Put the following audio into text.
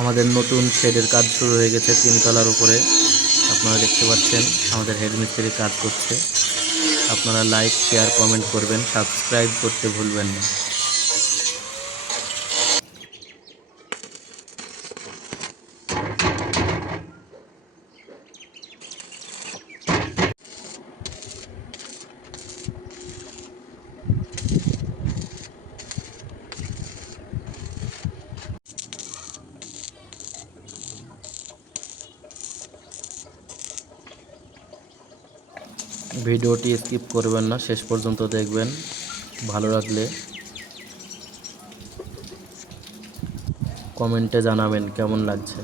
আমাদের নতুন শেডের কাজ শুরু হয়ে গেছে তিনতলার উপরে। আপনারা দেখতে পাচ্ছেন আমাদের হেড মিস্ত্রি কাজ করছে। আপনারা লাইক, শেয়ার, কমেন্ট করবেন, সাবস্ক্রাইব করতে ভুলবেন না। ভিডিওটি স্কিপ করবেন না, শেষ পর্যন্ত দেখবেন। ভালো লাগলে কমেন্টে জানাবেন কেমন লাগছে।